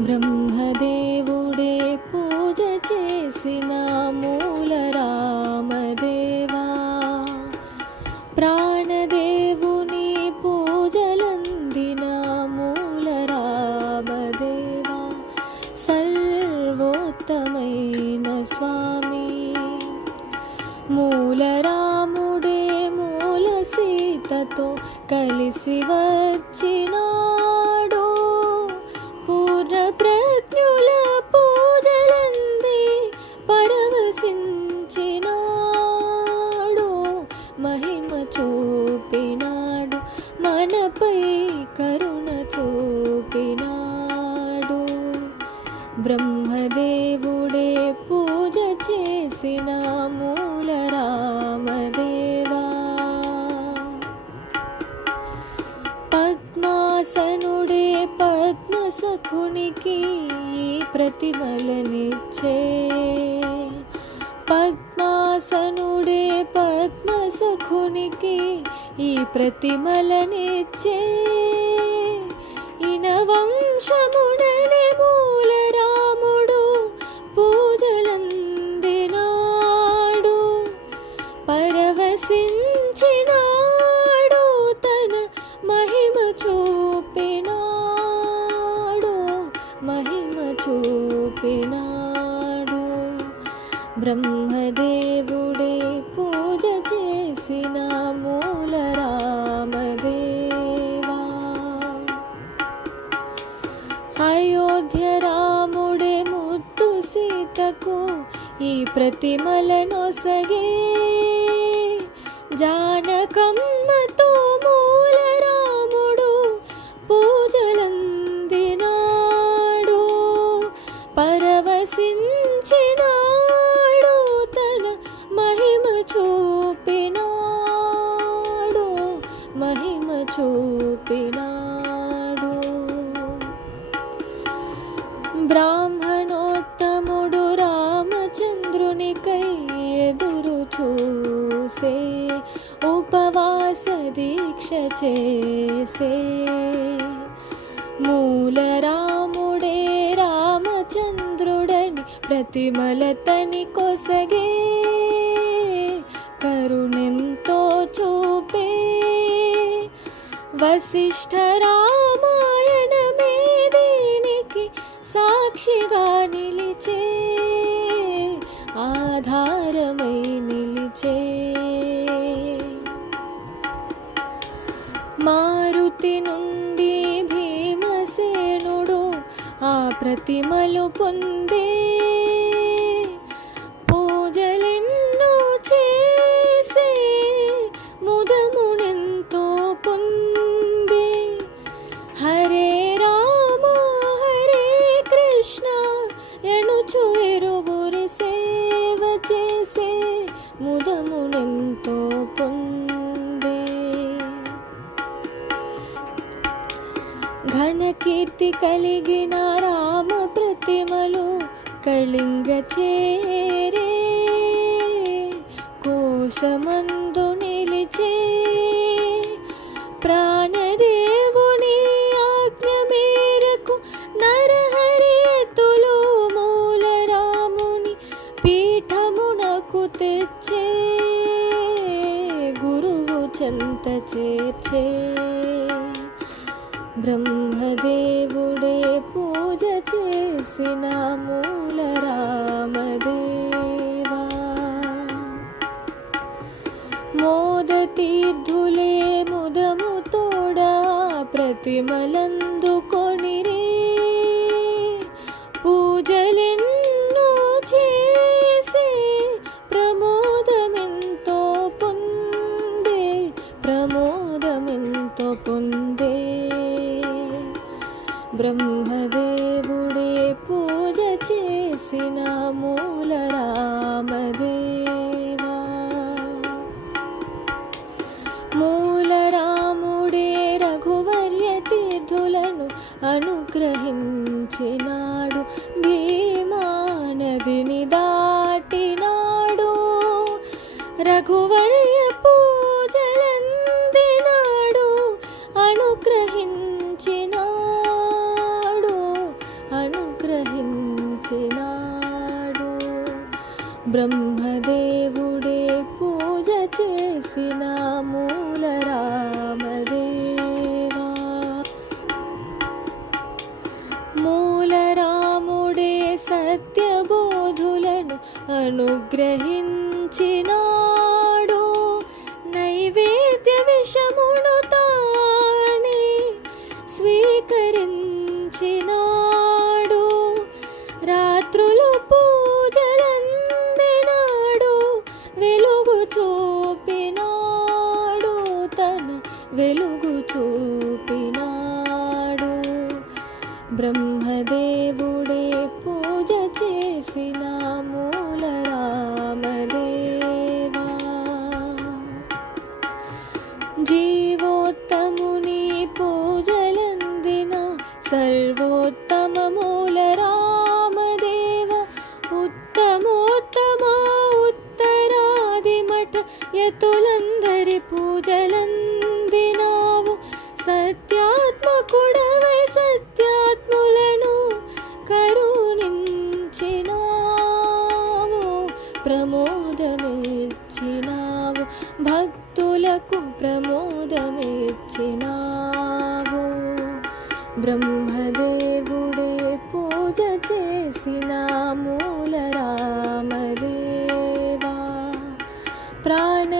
బ్రహ్మదేవుడే పూజ చేసిన మూల రామదేవా ప్రాణదేవుని పూజలందిన మూల రామదేవా సర్వోత్తమైన స్వామి మూల రాముడే మూల సీతతో కలిసి వచ్చినా దేవుడే పూజ చేసిన మూల రామదేవా. పద్మాసనుడే పద్మసఖునికి ప్రతిమలనిచ్చే. పద్మాసనుడే పద్మసఖునికి ఈ ప్రతిమలనిచ్చే. ఇన వంశముడనే బ్రహ్మదేవుడే పూజ చేసిన మూల రామదేవా అయోధ్య రాముడే ముద్దు సీతకు ఈ ప్రతిమలనొసగే జానకం చూపినాడు. బ్రాహ్మణోత్తముడు రామచంద్రునికై ఎదురు చూసే ఉపవాస దీక్ష చేసే. మూల రాముడే రామచంద్రుడని ప్రతిమలతని కొసగే కరుణెంతో చూపే వశిష్ఠ రామాయణమే దీనికి సాక్షిగా నిలిచే ఆధారమై నిలిచే. మారుతి నుండి భీమసేనుడు ఆ ప్రతిమలు పొందే ఘనకీర్తి కలిగిన రామ ప్రతిమలు కళింగ చేరే. కోశమందు నిలిచే ప్రాణదేవుని ఆజ్ఞ మేరకు నరహరితులు మూల రాముని పీఠమునకు తెచ్చే. గురువు చెంత చేర్చే. బ్రహ్మదేవుడే పూజ చేసిన మూల రామదేవా మోదతీర్థులే ముదము తోడా ప్రతిమలందు అనుగ్రహించినాడు బ్రహ్మదేవుడే పూజ చేసిన మూల రామదేవా. మూల రాముడే సత్యబోధులను అనుగ్రహించినాడు. నైవేద్య విషమును తాని స్వీకరించినా చూపినాడు. బ్రహ్మదేవుడే పూజ చేసిన మూల రామదేవా. జీవోత్తముని పూజలందిన సర్వోత్తమ మూల రామదేవ. ఉత్తమోత్తమ ఉత్తరాది మఠ యతులందరి పూజలందినావు ఇచ్చినావు భక్తులకు ప్రమోదమిచ్చినావు. బ్రహ్మదేవుడే పూజ చేసిన మూల రామదేవా ప్రాణ